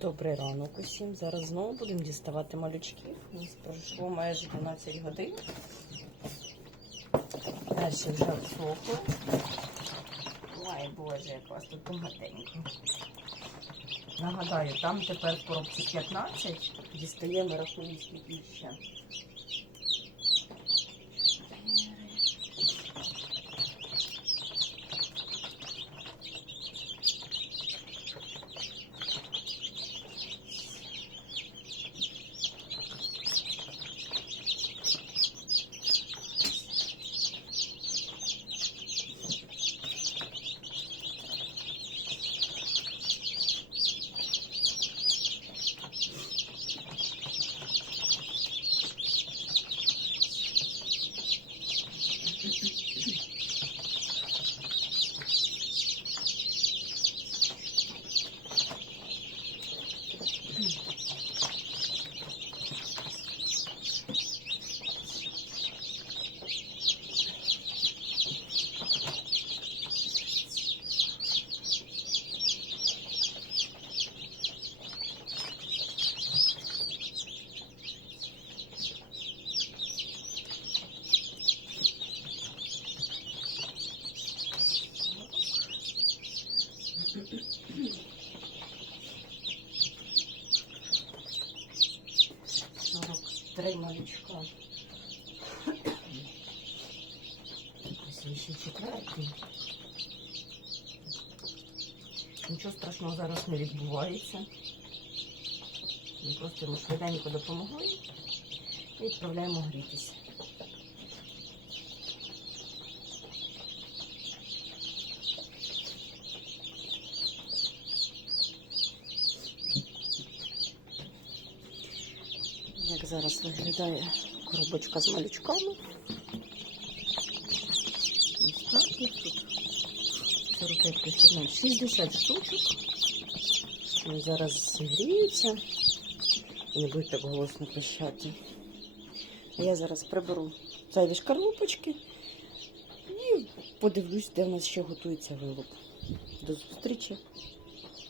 Добрий ранок усім. Зараз знову будемо діставати малючків. У нас пройшло майже 12 годин. Перші вже всохли. Ой, Боже, як вас тут багатенько. Нагадаю, там тепер коробці 15. Дістаємо скільки ще. Три малючка. Ось ще четвертий. Нічого страшного зараз не відбувається. Ми просто йому швиденько допомогли і відправляємо грітися. Як зараз виглядає коробочка з малючками. Ось так їх тут 45 плюс 60 штучок. Вони зараз зігріються і не будуть так голосно пищати. Я зараз приберу зайві шкарлупочки і подивлюсь, де в нас ще готується вилуп. До зустрічі!